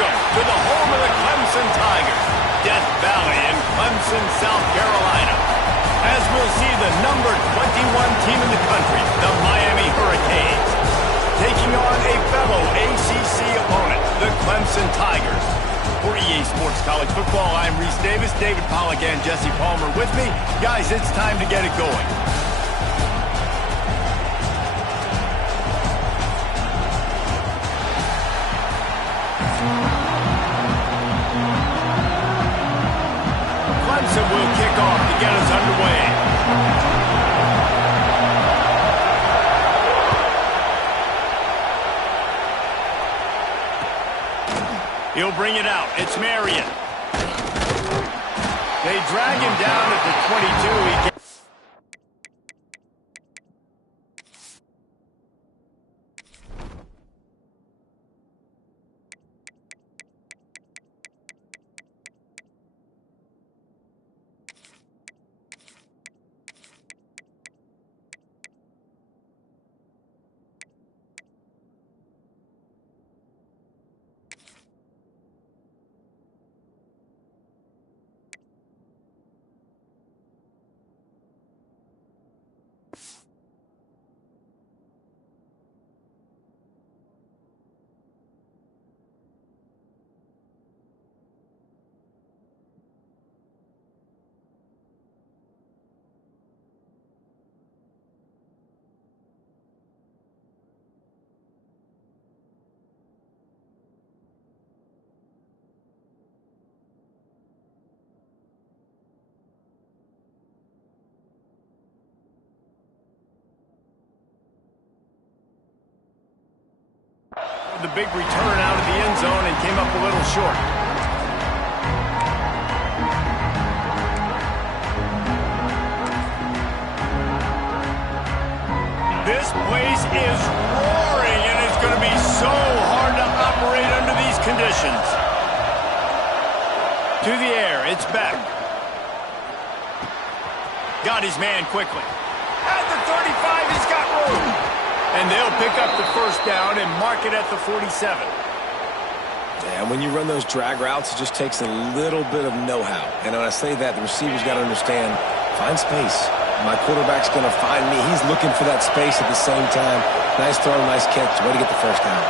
Welcome to the home of the Clemson Tigers, Death Valley in Clemson, South Carolina. As we'll see the number 21 team in the country, the Miami Hurricanes, taking on a fellow ACC opponent, the Clemson Tigers. For EA Sports College Football, I'm Reese Davis, David Pollack, and Jesse Palmer with me. Guys, it's time to get it going. Clemson will kick off to get us underway. He'll bring it out. It's Marion. They drag him down at the 22. The big return out of the end zone and came up a little short. This place is roaring, and it's going to be so hard to operate under these conditions. To the air, it's Beck. Got his man quickly. At the 35, he's got room. And they'll pick up the first down and mark it at the 47. Yeah, and when you run those drag routes, it just takes a little bit of know-how. And when I say that, the receiver's got to understand, find space. My quarterback's going to find me. He's looking for that space at the same time. Nice throw, nice catch. Way to get the first down.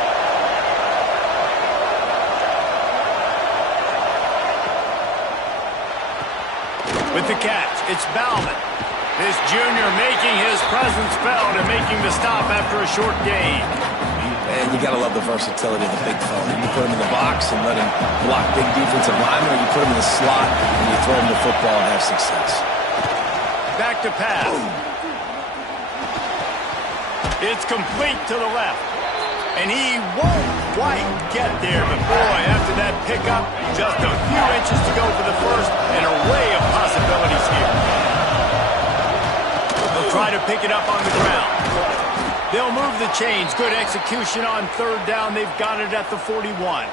With the catch, it's Bauman. This junior making his presence felt and making the stop after a short gain. And you got to love the versatility of the big fella. You put him in the box and let him block big defensive linemen, or you put him in the slot and you throw him the football and have success. Back to pass. It's complete to the left. And he won't quite get there, but boy, after that pickup, just a few inches to go for the first, and an array of possibilities here. Try to pick it up on the ground. They'll move the chains. Good execution on third down. They've got it at the 41.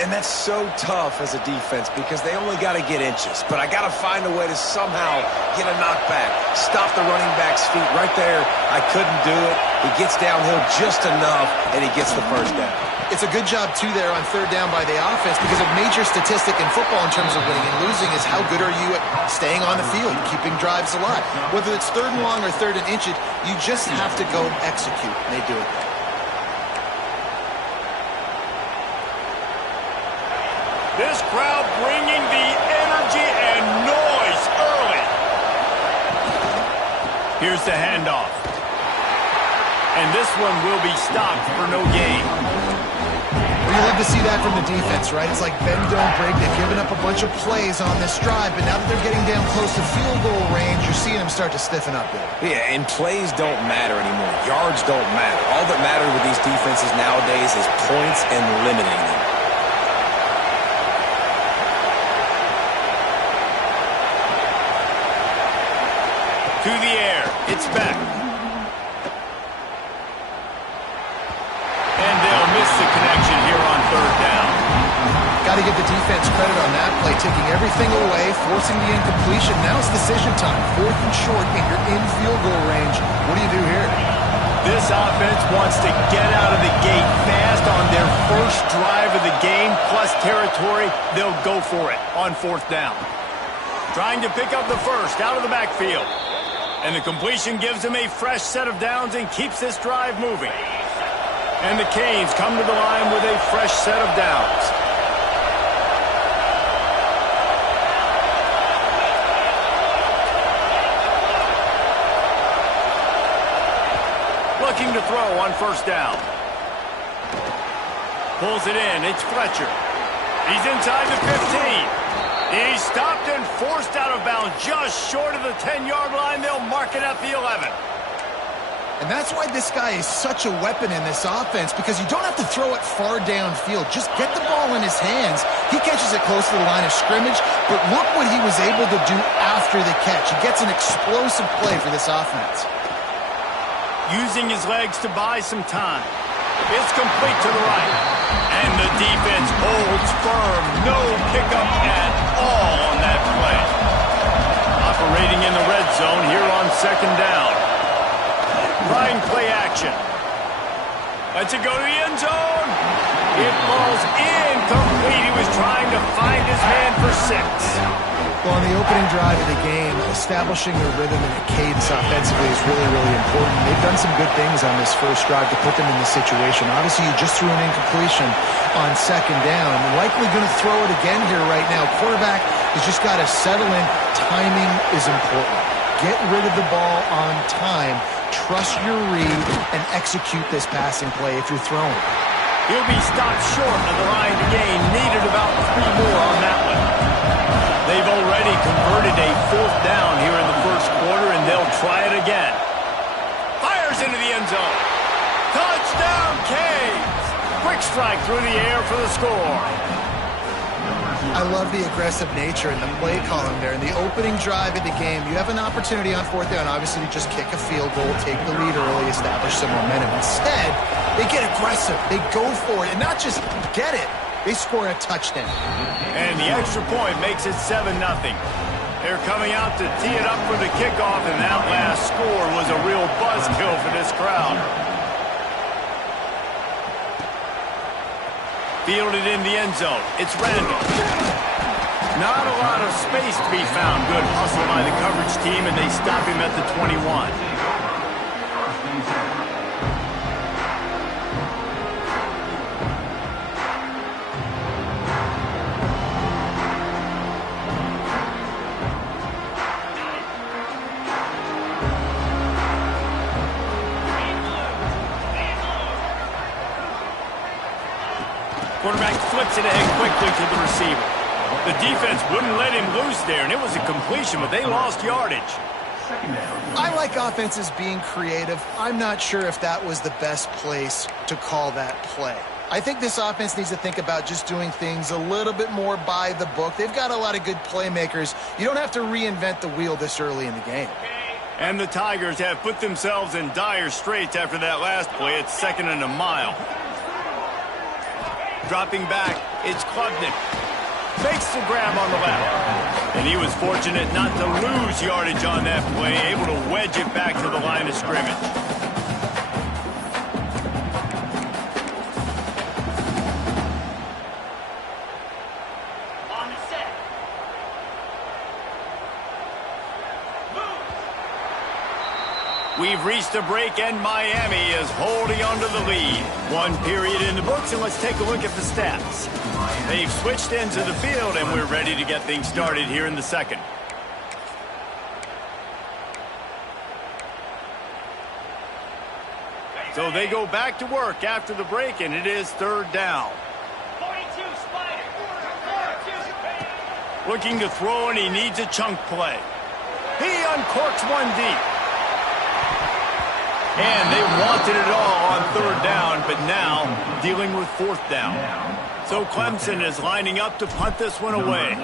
And that's so tough as a defense because they only got to get inches. But I got to find a way to somehow get a knockback. Stop the running back's feet right there. I couldn't do it. He gets downhill just enough, and he gets the first down. It's a good job, too, there on third down by the offense because a major statistic in football in terms of winning and losing is how good are you at staying on the field, keeping drives alive. Whether it's third and long or third and inches, you just have to go execute, and they do it. This crowd bringing the energy and noise early. Here's the handoff. And this one will be stopped for no gain. Well, you love to see that from the defense, right? It's like bend, don't break. They've given up a bunch of plays on this drive, but now that they're getting down close to field goal range, you're seeing them start to stiffen up there. Yeah, and plays don't matter anymore. Yards don't matter. All that matters with these defenses nowadays is points and limiting them. To the air, it's back. And they'll miss the connection here on third down. Got to give the defense credit on that play, taking everything away, forcing the incompletion. Now it's decision time. Fourth and short, and you're in field goal range. What do you do here? This offense wants to get out of the gate fast on their first drive of the game plus territory, they'll go for it on 4th down. Trying to pick up the first out of the backfield. And the completion gives him a fresh set of downs and keeps this drive moving. And the Canes come to the line with a fresh set of downs. Looking to throw on 1st down. Pulls it in. It's Fletcher. He's inside the 15. He's stopped and forced out of bounds just short of the 10-yard line. They'll mark it at the 11. And that's why this guy is such a weapon in this offense, because you don't have to throw it far downfield. Just get the ball in his hands. He catches it close to the line of scrimmage, but look what he was able to do after the catch. He gets an explosive play for this offense. Using his legs to buy some time. It's complete to the right. And the defense holds firm. No pickup at all on that play. Operating in the red zone here on 2nd down. Trying play action. Lets it go to the end zone. It falls incomplete. He was trying to find his man for 6. Well, on the opening drive of the game, establishing a rhythm and a cadence offensively is really, really important. They've done some good things on this first drive to put them in this situation. Obviously, you just threw an incompletion on 2nd down. Likely going to throw it again here right now. Quarterback has just got to settle in. Timing is important. Get rid of the ball on time. Trust your read and execute this passing play if you're throwing. He'll be stopped short of the line to gain. Needed about 3 more on that one. They've already converted a 4th down here in the 1st quarter, and they'll try it again. Fires into the end zone. Touchdown, Canes! Quick strike through the air for the score. I love the aggressive nature in the play column there. In the opening drive of the game, you have an opportunity on 4th down, obviously, to just kick a field goal, take the lead early, establish some momentum. Instead, they get aggressive. They go for it, and not just get it. They score a touchdown. And the extra point makes it 7-0. They're coming out to tee it up for the kickoff, and that last score was a real buzzkill for this crowd. Fielded in the end zone. It's Randall. Not a lot of space to be found. Good hustle by the coverage team, and they stop him at the 21. Quarterback flips it ahead quickly to the receiver. The defense wouldn't let him loose there, and it was a completion, but they lost yardage. I like offenses being creative. I'm not sure if that was the best place to call that play. I think this offense needs to think about just doing things a little bit more by the book. They've got a lot of good playmakers. You don't have to reinvent the wheel this early in the game. And the Tigers have put themselves in dire straits after that last play. It's 2nd and a mile. Dropping back, it's Klubnik. Makes the grab on the left. And he was fortunate not to lose yardage on that play, able to wedge it back to the line of scrimmage. On the set. We've reached a break, and Miami is holding on to the lead. 1 period in the books, and let's take a look at the stats. They've switched ends of the field, and we're ready to get things started here in the 2nd. So they go back to work after the break, and it is 3rd down. 42 Spider. 42. Looking to throw, and he needs a chunk play. He uncorks one deep. And they wanted it all on 3rd down, but now dealing with 4th down. So Clemson is lining up to punt this one away.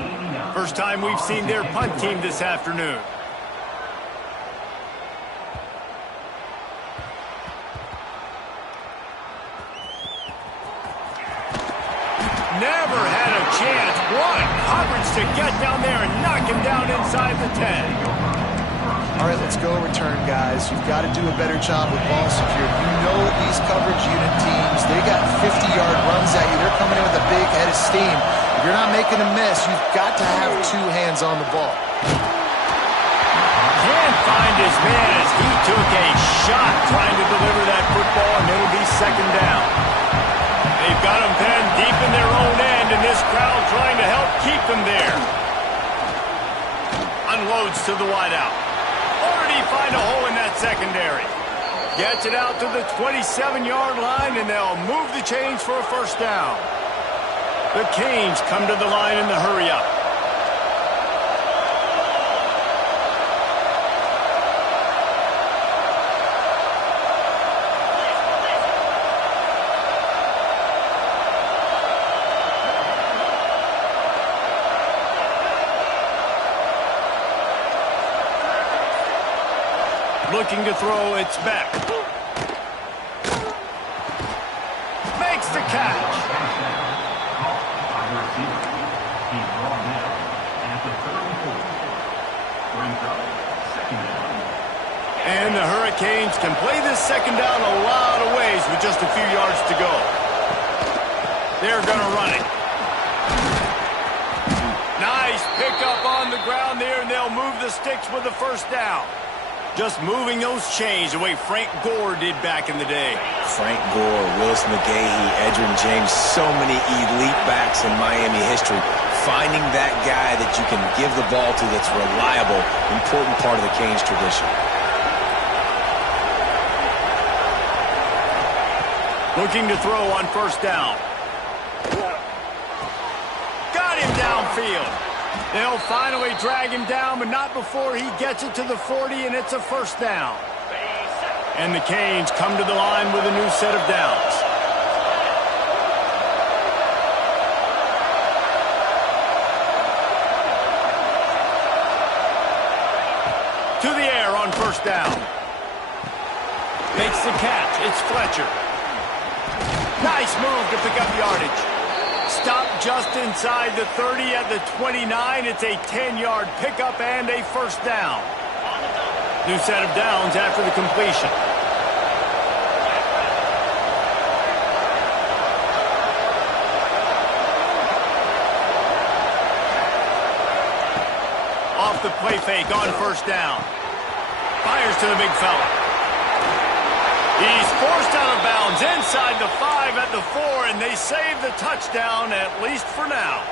First time we've seen their punt team this afternoon. Never had a chance. What coverage to get down there and knock him down inside the 10. All right, let's go return, guys. You've got to do a better job with ball security. You know these coverage unit teams, they got 50-yard runs at you. They're coming in with a big head of steam. If you're not making a miss, you've got to have two hands on the ball. Can't find his man as he took a shot trying to deliver that football, and it'll be second down. They've got him pinned deep in their own end, and this crowd trying to help keep him there. Unloads to the wideout. Or did he find a hole in that secondary? Gets it out to the 27-yard line, and they'll move the chains for a first down. The Canes come to the line in the hurry-up. Looking to throw, it's back. Makes the catch. And the Hurricanes can play this second down a lot of ways with just a few yards to go. They're going to run it. Nice pickup on the ground there, and they'll move the sticks with the first down. Just moving those chains the way Frank Gore did back in the day. Frank Gore, Willis McGahee, Edgerrin James, so many elite backs in Miami history. Finding that guy that you can give the ball to that's reliable, important part of the Canes tradition. Looking to throw on first down. Got him downfield. They'll finally drag him down, but not before he gets it to the 40, and it's a first down. And the Canes come to the line with a new set of downs. To the air on first down. Makes the catch. It's Fletcher. Nice move to pick up yardage. Stop just inside the 30 at the 29. It's a 10-yard pickup and a first down. New set of downs after the completion. Off the play fake on first down. Fires to the big fella. He's forced out of bounds inside the 5 at the 4, and they save the touchdown, at least for now.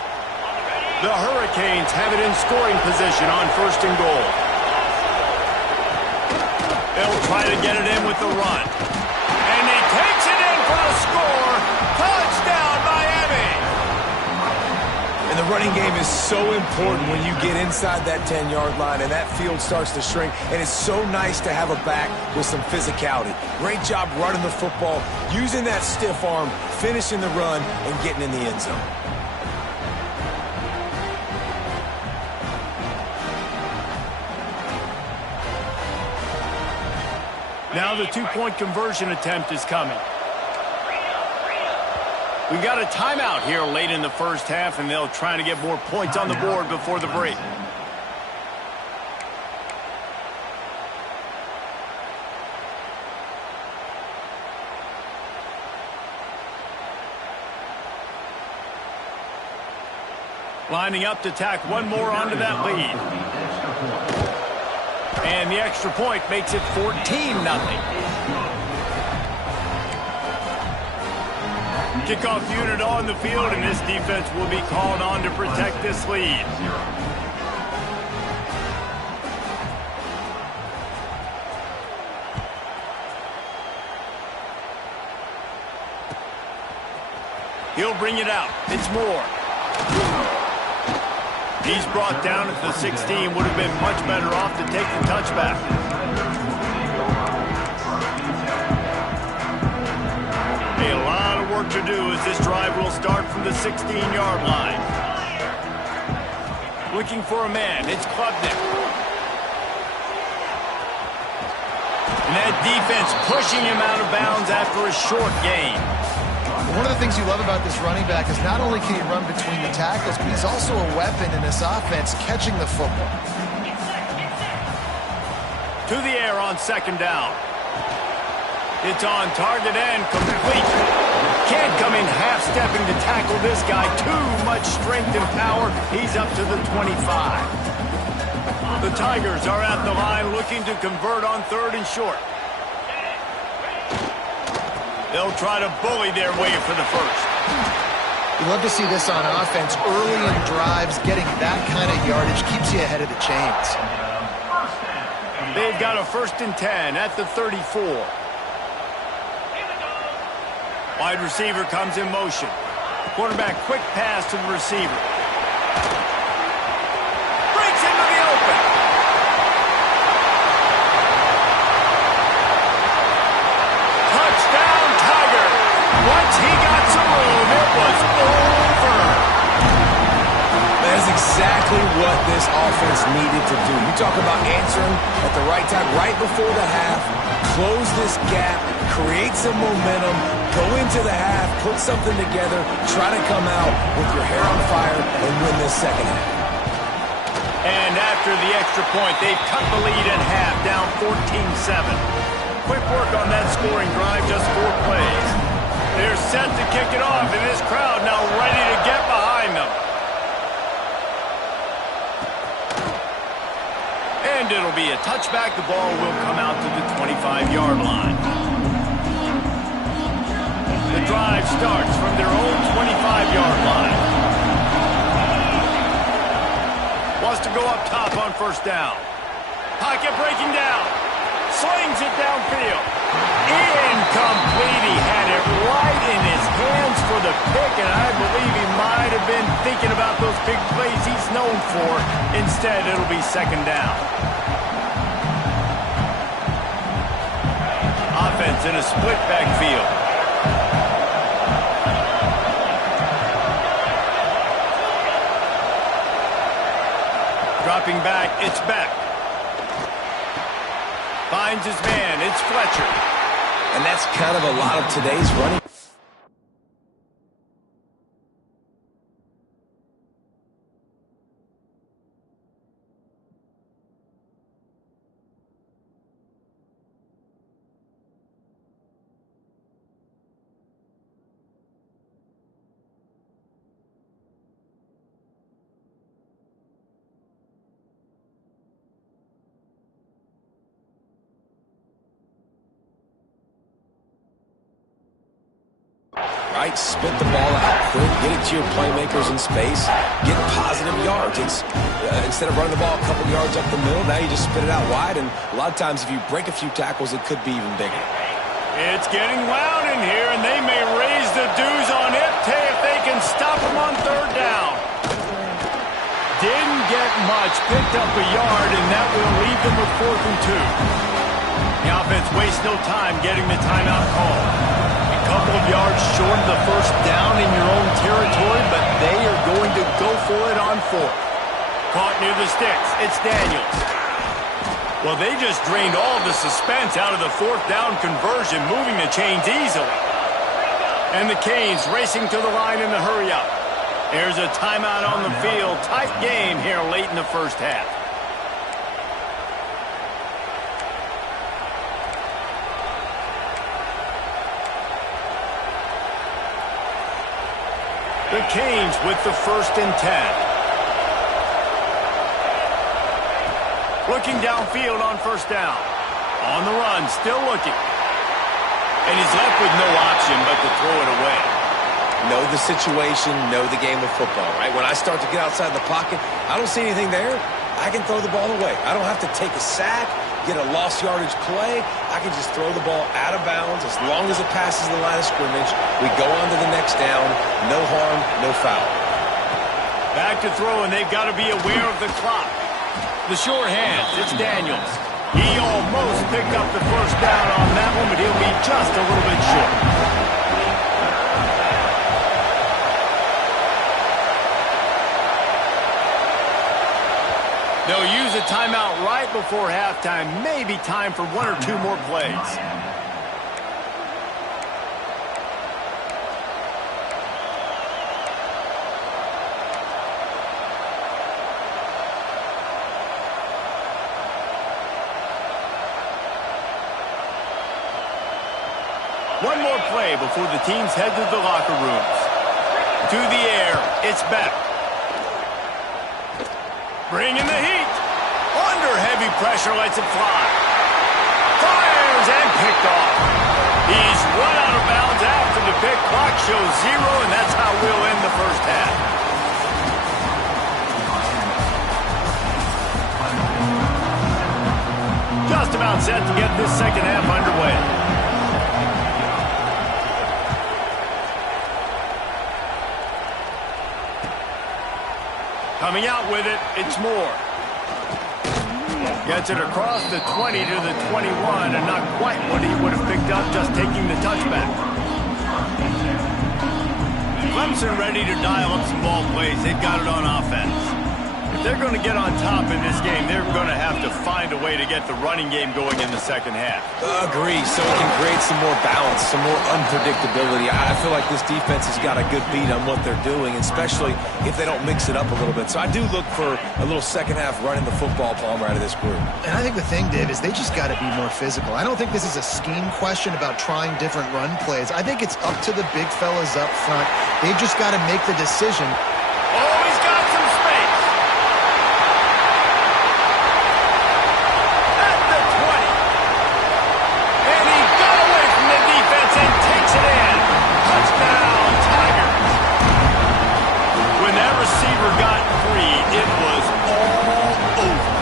The Hurricanes have it in scoring position on first and goal. They'll try to get it in with the run. And he takes it in for the score. Touchdown, Miami! And the running game is so important when you get inside that 10-yard line and that field starts to shrink. And it's so nice to have a back with some physicality. Great job running the football, using that stiff arm, finishing the run, and getting in the end zone. Now the two-point conversion attempt is coming. We got a timeout here late in the first half, and they'll try to get more points on the board before the break. Lining up to tack one more onto that lead. And the extra point makes it 14-0. Kickoff unit on the field, and this defense will be called on to protect this lead. He'll bring it out. It's Moore. He's brought down at the 16. Would have been much better off to take the touchback. A lot of work to do as this drive will start from the 16-yard line. Looking for a man. It's Klubnik. And that defense pushing him out of bounds after a short gain. One of the things you love about this running back is not only can he run between the tackles, but he's also a weapon in this offense catching the football. To the air on second down. It's on target and complete. Can't come in half stepping to tackle this guy. Too much strength and power. He's up to the 25. The Tigers are at the line looking to convert on 3rd and short. They'll try to bully their way for the first. You love to see this on offense. Early in drives, getting that kind of yardage keeps you ahead of the chains. They've got a 1st and 10 at the 34. Wide receiver comes in motion. Quarterback quick pass to the receiver. Breaks into the open. Touchdown, Tiger. Once he got some room, it was over. That's exactly what this offense needed to do. You talk about answering at the right time, right before the half, close this gap, create some momentum, go into the half, put something together, try to come out with your hair on fire and win this second half. And after the extra point, they've cut the lead at half, down 14-7. Quick work on that scoring drive, just 4 plays. They're set to kick it off, and this crowd now ready to get behind them. And it'll be a touchback. The ball will come out to the 25-yard line. The drive starts from their own 25-yard line. Wants to go up top on 1st down. Pocket breaking down. Slings it downfield. Incomplete. He had it right in his hands for the pick, and I believe he might have been thinking about those big plays he's known for. Instead, it'll be 2nd down. Offense in a split backfield. Dropping back, it's Beck. Finds his man, it's Fletcher. And that's kind of a lot of today's running. Right, spit the ball out quick, get it to your playmakers in space, get positive yards. It's instead of running the ball a couple yards up the middle, now you just spit it out wide, and a lot of times if you break a few tackles, it could be even bigger. It's getting loud in here, and they may raise the dues on it if they can stop them on 3rd down. Didn't get much, picked up a yard, and that will leave them with 4th and 2. The offense wastes no time getting the timeout call. Couple of yards short of the 1st down in your own territory, but they are going to go for it on 4th. Caught near the sticks. It's Daniels. Well, they just drained all the suspense out of the 4th down conversion, moving the chains easily. And the Canes racing to the line in the hurry-up. There's a timeout on the field. Tight game here late in the 1st half. The Canes with the 1st and 10. Looking downfield on 1st down. On the run, still looking. And he's left with no option but to throw it away. Know the situation, know the game of football, right? When I start to get outside the pocket, I don't see anything there, I can throw the ball away. I don't have to take a sack, get a lost yardage play. I can just throw the ball out of bounds. As long as it passes the line of scrimmage, we go on to the next down. No harm, no foul. Back to throw, and they've got to be aware of the clock. The sure hands, it's Daniels. He almost picked up the 1st down on that one, but he'll be just a little bit short. They'll use a timeout right before halftime. Maybe time for 1 or 2 more plays. One more play before the teams head to the locker rooms. To the air, it's Beck. Bringing the heat. Under heavy pressure, lets it fly. Fires and picked off. He's run out of bounds after the pick. Clock shows 0, and that's how we'll end the first half. Just about set to get this second half underway. Coming out with it, it's Moore. Gets it across the 20 to the 21, and not quite what he would have picked up just taking the touchback. Clemson ready to dial up some ball plays. They've got it on offense. If they're going to get on top in this game, they're going to have to find a way to get the running game going in the second half. Agree, so it can create some more balance, some more unpredictability. I feel like this defense has got a good beat on what they're doing, especially if they don't mix it up a little bit. So I do look for a little second half running the football Palmer out of this group. And I think the thing, Dave, is they just got to be more physical. I don't think this is a scheme question about trying different run plays. I think it's up to the big fellas up front. They've just got to make the decision. Oh, he's got some space. At the 20. And he got away from the defense and takes it in. Touchdown, Tigers. When that receiver got free, it was all over.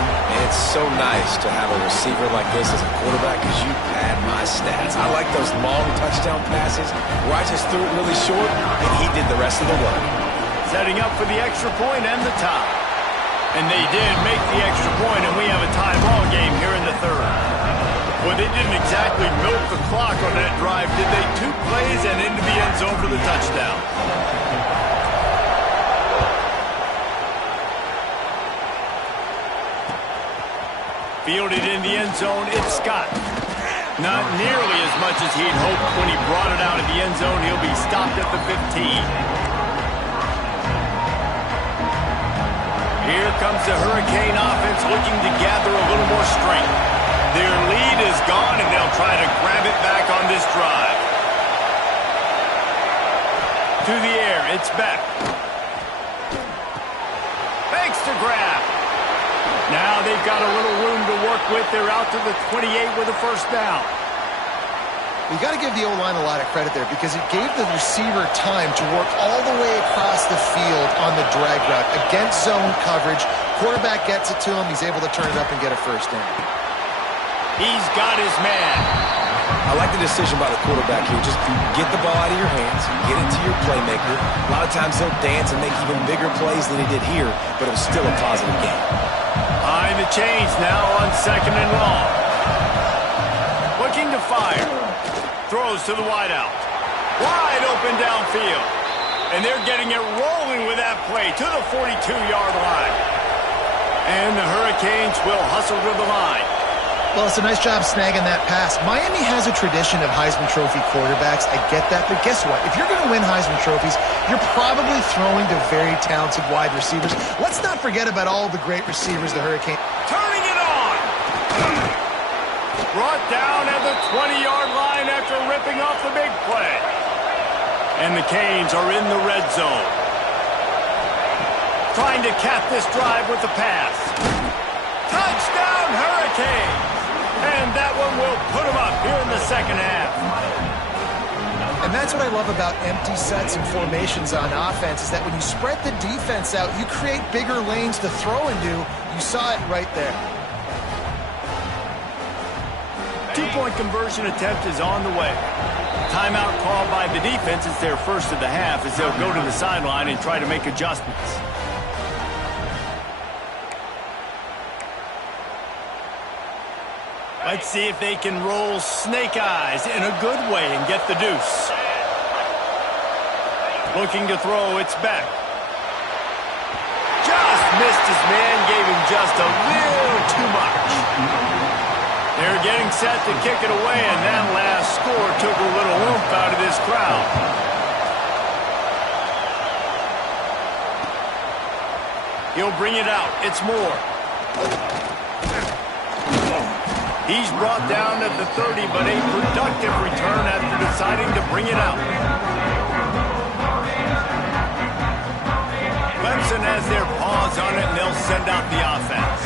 It's so nice to have a receiver like this as a quarterback because you pad my stats. I like those long touchdown passes where I just threw it really short and he did the rest of the work. Setting up for the extra point and the tie. And they did make the extra point, and we have a tie ball game here in the third. Well, they didn't exactly milk the clock on that drive, did they? 2 plays and into the end zone for the touchdown. Fielded in the end zone, it's Scott. Not nearly as much as he'd hoped when he brought it out of the end zone. He'll be stopped at the 15. Here comes the Hurricane offense looking to gather a little more strength. Their lead is gone, and they'll try to grab it back on this drive. To the air, it's Beck. Fakes to grab. Now they've got a little room to work with. They're out to the 28 with a first down. You got to give the O-line a lot of credit there because it gave the receiver time to work all the way across the field on the drag route against zone coverage. Quarterback gets it to him. He's able to turn it up and get a first down. He's got his man. I like the decision by the quarterback here. Just get the ball out of your hands, get it to your playmaker. A lot of times he'll dance and make even bigger plays than he did here, but it was still a positive game. Behind the chains now on 2nd and long. Looking to fire. Throws to the wideout. Wide open downfield. And they're getting it rolling with that play to the 42-yard line. And the Hurricanes will hustle to the line. Well, it's a nice job snagging that pass. Miami has a tradition of Heisman Trophy quarterbacks. I get that, but guess what? If you're going to win Heisman Trophies, you're probably throwing to very talented wide receivers. Let's not forget about all the great receivers the Hurricane. Turning it on. Brought down at the 20-yard line after ripping off the big play. And the Canes are in the red zone. Trying to cap this drive with the pass. Touchdown, Hurricanes! And that one will put them up here in the second half. And that's what I love about empty sets and formations on offense is that when you spread the defense out, you create bigger lanes to throw into. You saw it right there. 2-point conversion attempt is on the way. Timeout called by the defense. It's their first of the half as they'll go to the sideline and try to make adjustments. Let's see if they can roll snake eyes in a good way and get the deuce. Looking to throw, it's Beck. Just missed his man, gave him just a little too much. They're getting set to kick it away, and that last score took a little oomph out of this crowd. He'll bring it out. It's Moore. He's brought down at the 30, but a productive return after deciding to bring it out. their paws on it, and they'll send out the offense.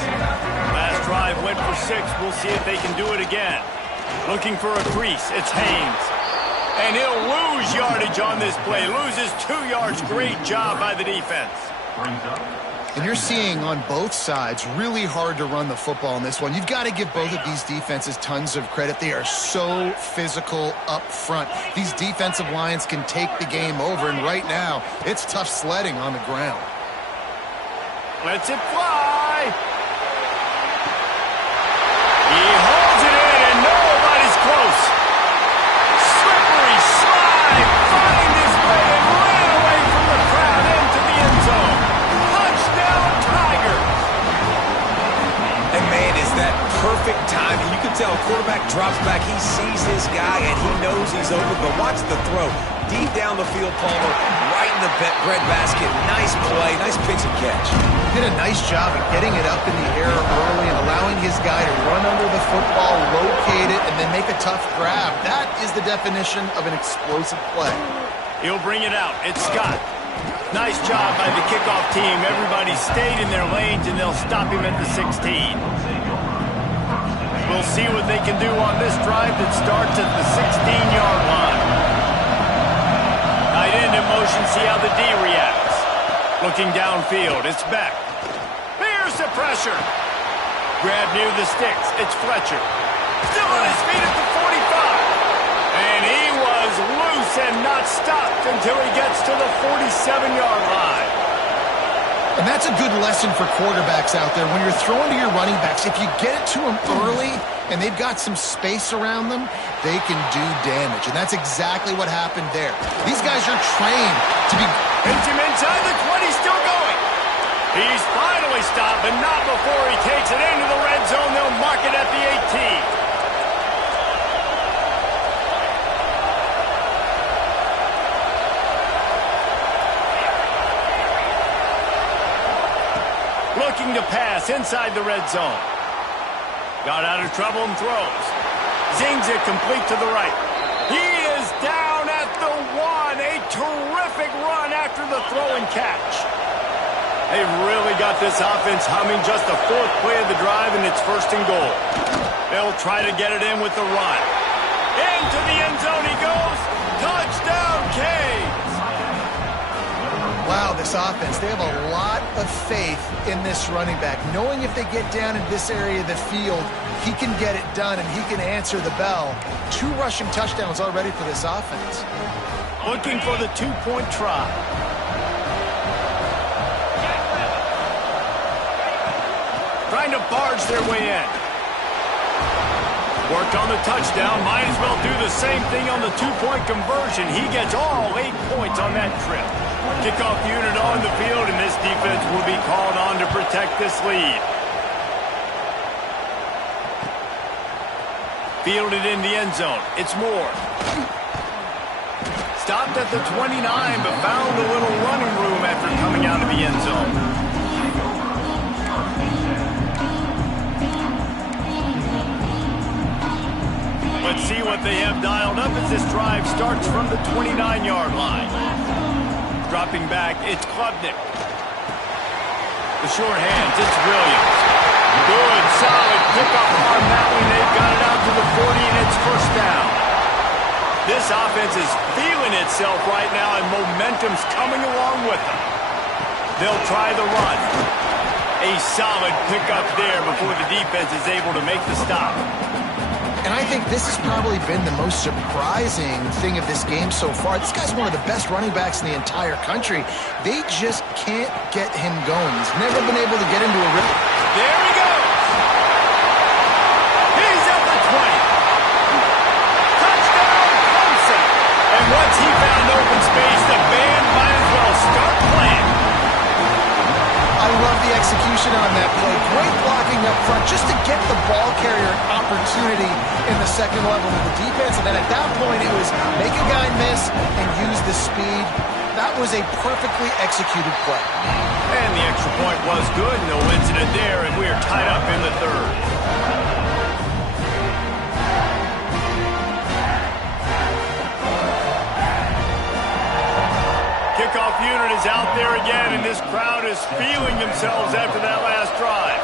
Last drive went for 6. We'll see if they can do it again. Looking for a crease. It's Haynes. And he'll lose yardage on this play. Loses 2 yards. Great job by the defense. And you're seeing on both sides really hard to run the football in this one. You've got to give both of these defenses tons of credit. They are so physical up front. These defensive lines can take the game over, and right now it's tough sledding on the ground. Lets it fly. He holds it in, and nobody's close. Slippery slide. Find his way and ran away from the crowd into the end zone. Touchdown, Tiger. And man, is that perfect timing. You can tell quarterback drops back. He sees his guy, and he knows he's open. But watch the throw. Deep down the field, Palmer, right in the breadbasket. Nice play, nice pitch and catch. Did a nice job of getting it up in the air early and allowing his guy to run under the football, locate it, and then make a tough grab. That is the definition of an explosive play. He'll bring it out. It's Scott. Nice job by the kickoff team. Everybody stayed in their lanes, and they'll stop him at the 16. We'll see what they can do on this drive that starts at the 16-yard line. Tight end in motion, see how the D reacts. Looking downfield, it's Beck. Here's the pressure. Grab near the sticks, it's Fletcher. Still on his feet at the 45. And he was loose and not stopped until he gets to the 47-yard line. And that's a good lesson for quarterbacks out there. When you're throwing to your running backs, if you get it to them early and they've got some space around them, they can do damage. And that's exactly what happened there. These guys are trained to be... Hits him inside the 20, still going. He's finally stopped, but not before he takes it into the red zone. They'll mark it at the 18. Looking to pass inside the red zone. Got out of trouble and throws. Zings it complete to the right. He is down at the 1. A terrific run after the throw and catch. They've really got this offense humming. Just the 4th play of the drive, and it's 1st and goal. They'll try to get it in with the run. Into the end zone he goes. Touchdown, Canes. Wow, this offense, they have a lot of faith in this running back. Knowing if they get down in this area of the field, he can get it done and he can answer the bell. 2 rushing touchdowns already for this offense. Looking for the 2-point try. Trying to barge their way in. Worked on the touchdown. Might as well do the same thing on the 2-point conversion. He gets all 8 points on that trip. Kickoff unit on the field, and this defense will be called on to protect this lead. Fielded in the end zone. It's Moore. Stopped at the 29, but found a little running room after coming out of the end zone. Let's see what they have dialed up as this drive starts from the 29-yard line. Dropping back, it's Klubnik. The short hands, it's Williams. Good, solid pickup on that one. They've got it out to the 40, and it's 1st down. This offense is feeling itself right now, and momentum's coming along with them. They'll try the run. A solid pickup there before the defense is able to make the stop. And I think this has probably been the most surprising thing of this game so far. This guy's one of the best running backs in the entire country. They just can't get him going. He's never been able to get into a rhythm. There he goes. He's at the 20. Touchdown, Clemson. And once he found open space, the band might as well start playing. I love the execution on that play. Great blocking up front just to get the ball carrier an opportunity in the second level of the defense. And then at that point, it was make a guy miss and use the speed. That was a perfectly executed play. And the extra point was good. No incident there, and we are tied up in the 3rd. kickoff unit is out there again, and this crowd is feeling themselves after that last drive.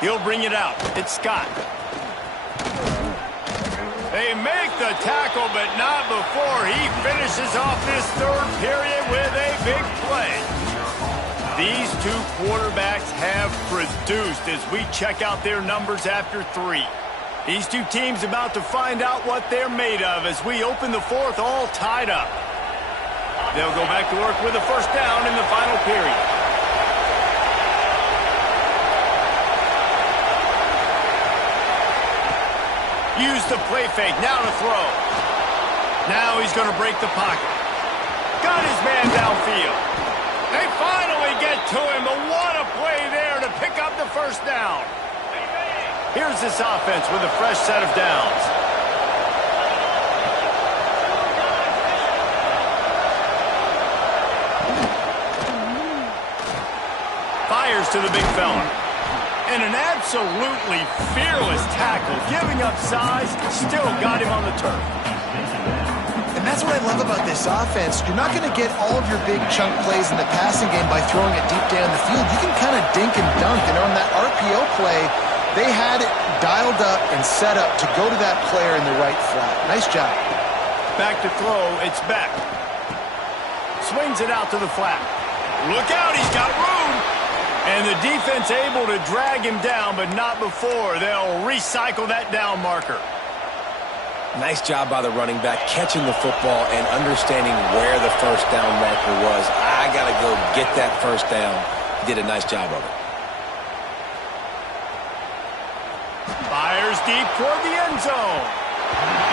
He'll bring it out. It's Scott. They make the tackle, but not before he finishes off this third period with a big play. These two quarterbacks have produced as we check out their numbers after 3. These two teams about to find out what they're made of as we open the fourth all tied up. They'll go back to work with a first down in the final period. Use the play fake, now to throw. Now he's going to break the pocket. Got his man downfield. They finally get to him, but what a play there to pick up the first down. Here's this offense with a fresh set of downs. Fires to the big fella. And an absolutely fearless tackle, giving up size, still got him on the turf. And that's what I love about this offense. You're not going to get all of your big chunk plays in the passing game by throwing it deep down the field. You can kind of dink and dunk. And on that RPO play, they had it dialed up and set up to go to that player in the right flat. Nice job. Back to throw, it's Beck. Swings it out to the flat. Look out, he's got room. And the defense able to drag him down, but not before. They'll recycle that down marker. Nice job by the running back, catching the football and understanding where the first down marker was. I got to go get that first down. He did a nice job of it. Fires deep toward the end zone.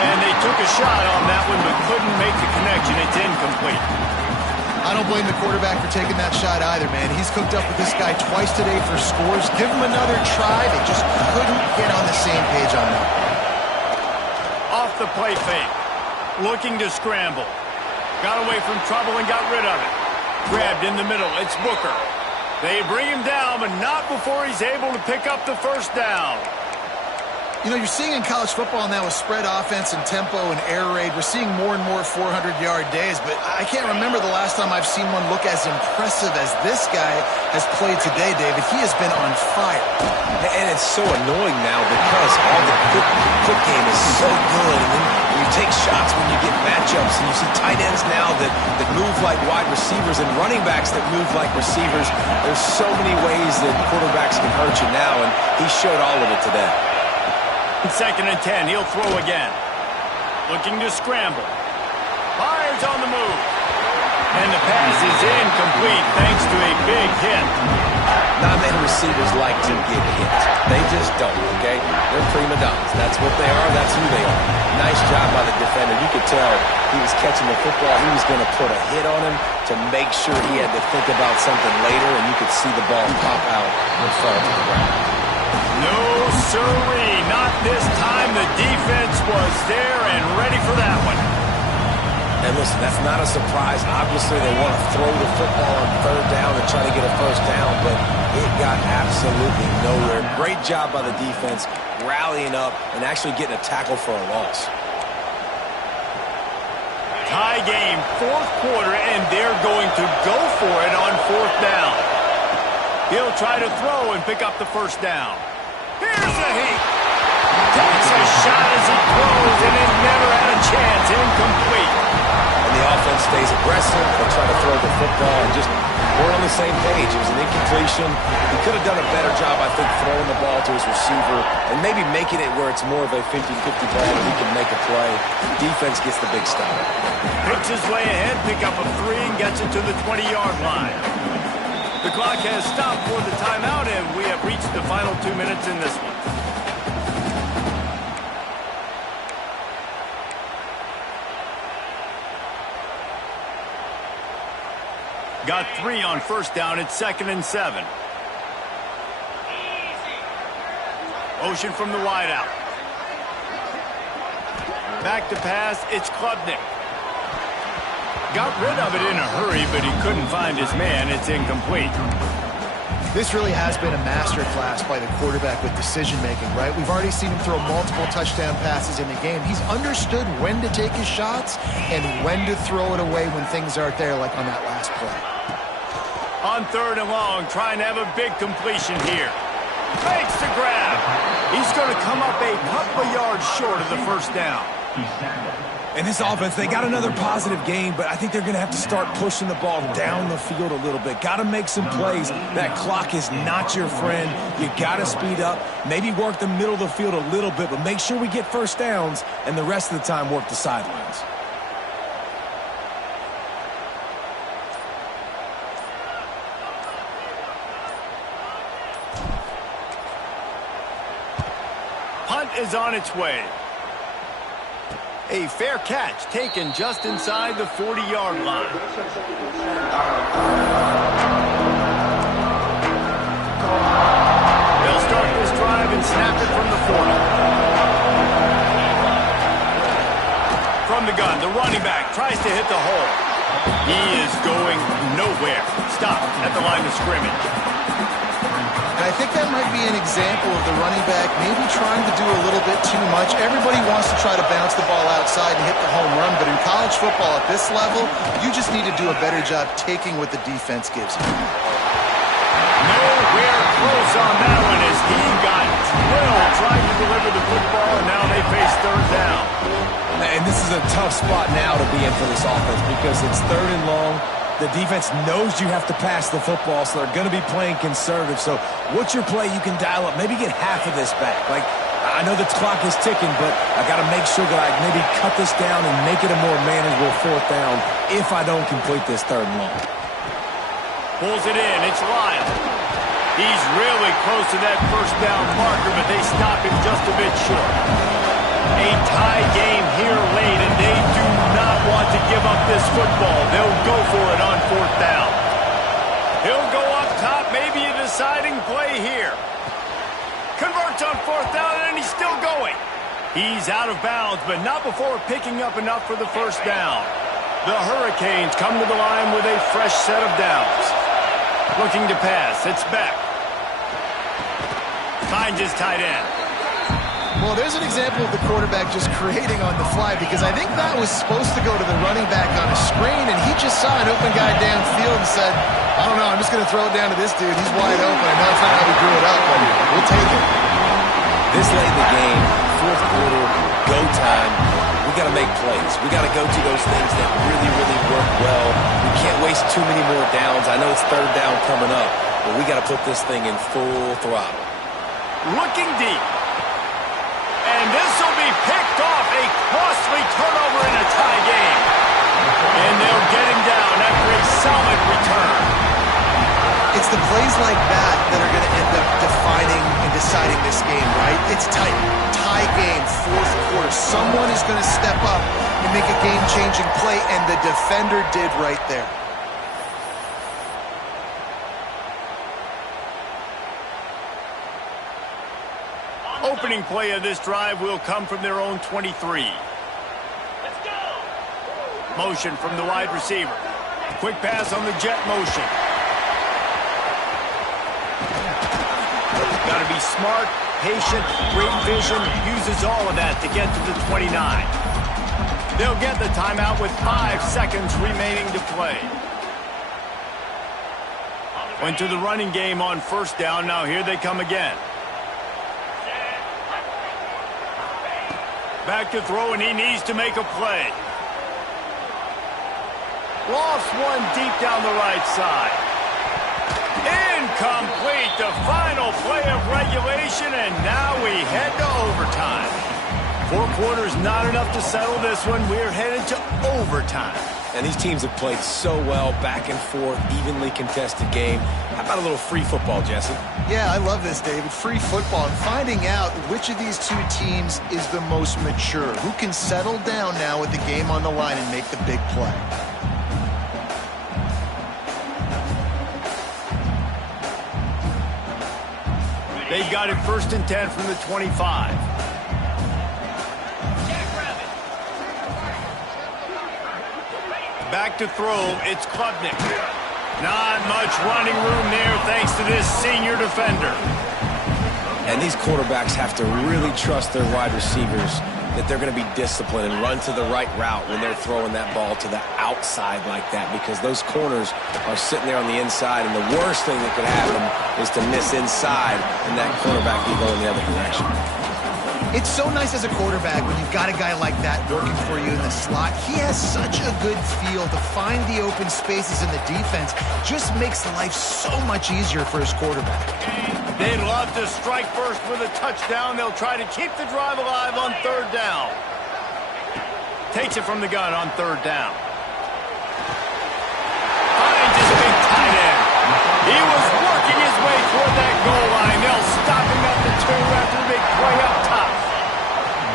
And they took a shot on that one, but couldn't make the connection. It's incomplete. I don't blame the quarterback for taking that shot either, man. He's cooked up with this guy twice today for scores. Give him another try. They just couldn't get on the same page on that. Off the play fake. Looking to scramble. Got away from trouble and got rid of it. Grabbed in the middle. It's Booker. They bring him down, but not before he's able to pick up the first down. You know, you're seeing in college football now with spread offense and tempo and air raid, we're seeing more and more 400-yard days, but I can't remember the last time I've seen one look as impressive as this guy has played today, David. He has been on fire. And it's so annoying now because all the quick game is so good, and then you take shots when you get matchups, and you see tight ends now that move like wide receivers and running backs that move like receivers. There's so many ways that quarterbacks can hurt you now, and he showed all of it today. 2nd and 10, he'll throw again. Looking to scramble. Fires on the move. And the pass is incomplete thanks to a big hit. Not many receivers like to get hit. They just don't, okay? They're prima donnas. That's what they are. That's who they are. Nice job by the defender. You could tell he was catching the football. He was going to put a hit on him to make sure he had to think about something later, and you could see the ball pop out and fall to the ground. No, sirree. Not this time. The defense was there and ready for that one. And listen, that's not a surprise. Obviously, they want to throw the football on 3rd down and try to get a first down, but it got absolutely nowhere. Great job by the defense, rallying up and actually getting a tackle for a loss. Tie game, 4th quarter, and they're going to go for it on 4th down. He'll try to throw and pick up the first down. Here's a heat. Takes a shot as he throws, and it never had a chance. Incomplete. And the offense stays aggressive. They'll try to throw the football, and just we're on the same page. It was an incompletion. He could have done a better job, I think, throwing the ball to his receiver and maybe making it where it's more of a 50-50 ball and he can make a play. Defense gets the big stop. Picks his way ahead, pick up a 3, and gets it to the 20-yard line. The clock has stopped for the timeout, and we have reached the final 2 minutes in this one. Got 3 on first down. It's 2nd and 7. Motion from the wideout. Back to pass. It's Klubnik. Got rid of it in a hurry, but he couldn't find his man. It's incomplete. This really has been a master class by the quarterback with decision-making, right? We've already seen him throw multiple touchdown passes in the game. He's understood when to take his shots and when to throw it away when things aren't there, like on that last play. On 3rd and long, trying to have a big completion here. Makes the grab. He's going to come up a couple of yards short of the first down. And this offense, they got another positive game, but I think they're going to have to start pushing the ball down the field a little bit. Got to make some plays. That clock is not your friend. You got to speed up, maybe work the middle of the field a little bit, but make sure we get first downs and the rest of the time work the sidelines. Punt is on its way. A fair catch taken just inside the 40-yard line. They'll start this drive and snap it from the 40. From the gun, the running back tries to hit the hole. He is going nowhere. Stopped at the line of scrimmage. And I think that might be an example of the running back maybe trying to do a little bit too much. Everybody wants to try to bounce the ball outside and hit the home run, but in college football at this level, you just need to do a better job taking what the defense gives you. Nowhere close on that one as he got drilled trying to deliver the football, and now they face 3rd down. And this is a tough spot now to be in for this offense because it's 3rd and long. The defense knows you have to pass the football, so they're going to be playing conservative. So what's your play you can dial up? Maybe get half of this back. Like, I know the clock is ticking, but I got to make sure that I maybe cut this down and make it a more manageable 4th down if I don't complete this 3rd and long. Pulls it in. It's Lyle. He's really close to that first down marker, but they stop him just a bit short. A tie game here late, and they do not want to give up this football. They'll go for it on 4th down. He'll go up top, maybe a deciding play here. Converts on 4th down, and he's still going. He's out of bounds, but not before picking up enough for the first down. The Hurricanes come to the line with a fresh set of downs. Looking to pass, it's Beck. Finds his tight end. Well, there's an example of the quarterback just creating on the fly because I think that was supposed to go to the running back on a screen, and he just saw an open guy downfield and said, I don't know, I'm just going to throw it down to this dude. He's wide open. I know that's not how we drew it up, but we'll take it. This late in the game, 4th quarter, go time. We got to make plays. We got to go to those things that really, really work well. We can't waste too many more downs. I know it's 3rd down coming up, but we got to put this thing in full throttle. Looking deep. And this will be picked off, a costly turnover in a tie game. And they'll get him down after a solid return. It's the plays like that that are going to end up defining and deciding this game, right? It's tight. Tie game, 4th quarter. Someone is going to step up and make a game-changing play, and the defender did right there. Opening play of this drive will come from their own 23. Let's go! Motion from the wide receiver. Quick pass on the jet motion. Got to be smart, patient, great vision, uses all of that to get to the 29. They'll get the timeout with 5 seconds remaining to play. Went to the running game on 1st down, now here they come again. Back to throw, and he needs to make a play. Lost one deep down the right side. Incomplete, the final play of regulation, and now we head to overtime. 4 quarters not enough to settle this one. We're headed to overtime. And these teams have played so well, back and forth, evenly contested game. How about a little free football, Jesse? Yeah, I love this, David. Free football and finding out which of these 2 teams is the most mature. Who can settle down now with the game on the line and make the big play. They've got it 1st and 10 from the 25. Back to throw, it's Klubnik. Not much running room there thanks to this senior defender. And these quarterbacks have to really trust their wide receivers that they're going to be disciplined and run to the right route when they're throwing that ball to the outside like that, because those corners are sitting there on the inside, and the worst thing that could happen is to miss inside and that quarterback be going the other direction. It's so nice as a quarterback when you've got a guy like that working for you in the slot. He has such a good feel to find the open spaces in the defense. Just makes life so much easier for his quarterback. They'd love to strike first with a touchdown. They'll try to keep the drive alive on third down. Takes it from the gun on third down. Finds his big tight end. He was working his way toward that goal line. They'll stop him at the 2 after the big play up top.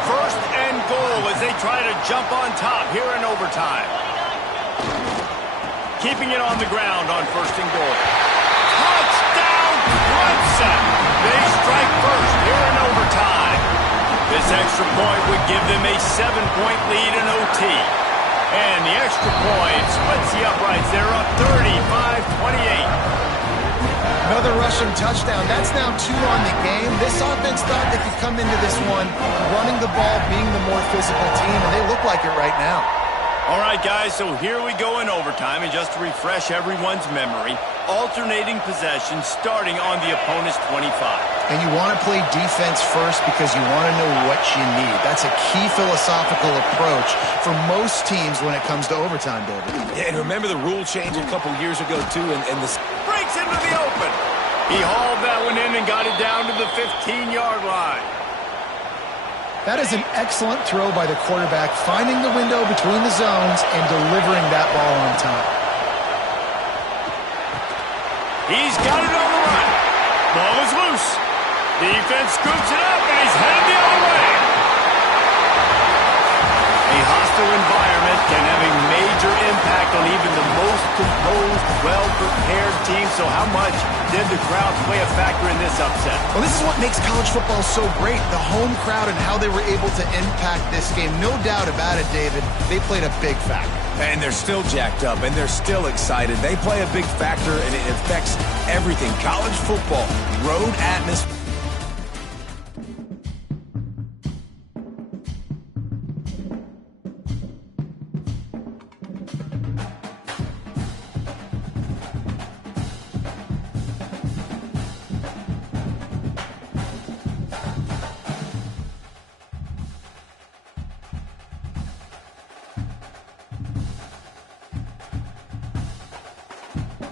First and goal as they try to jump on top here in overtime. Keeping it on the ground on first and goal. Touchdown, Clemson! They strike first here in overtime. This extra point would give them a 7-point lead in OT. And the extra point splits the uprights. They're up 35-28. Another rushing touchdown. That's now 2 on the game. This offense thought they could come into this one running the ball, being the more physical team, and they look like it right now. All right, guys, so here we go in overtime, and just to refresh everyone's memory, alternating possession starting on the opponent's 25. And you want to play defense first because you want to know what you need. That's a key philosophical approach for most teams when it comes to overtime, David. Yeah, and remember the rule change a couple years ago, too, and the... Breaks into the open. He hauled that one in and got it down to the 15-yard line. That is an excellent throw by the quarterback, finding the window between the zones and delivering that ball on time. He's got it on the run. Ball is loose. Defense scoops it up, and he's headed the other way. A hostile environment can have a major impact on even the most composed, well-prepared team. So how much did the crowd play a factor in this upset? Well, this is what makes college football so great, the home crowd and how they were able to impact this game. No doubt about it, David. They played a big factor. And they're still jacked up, and they're still excited. They play a big factor, and it affects everything. College football, road atmosphere.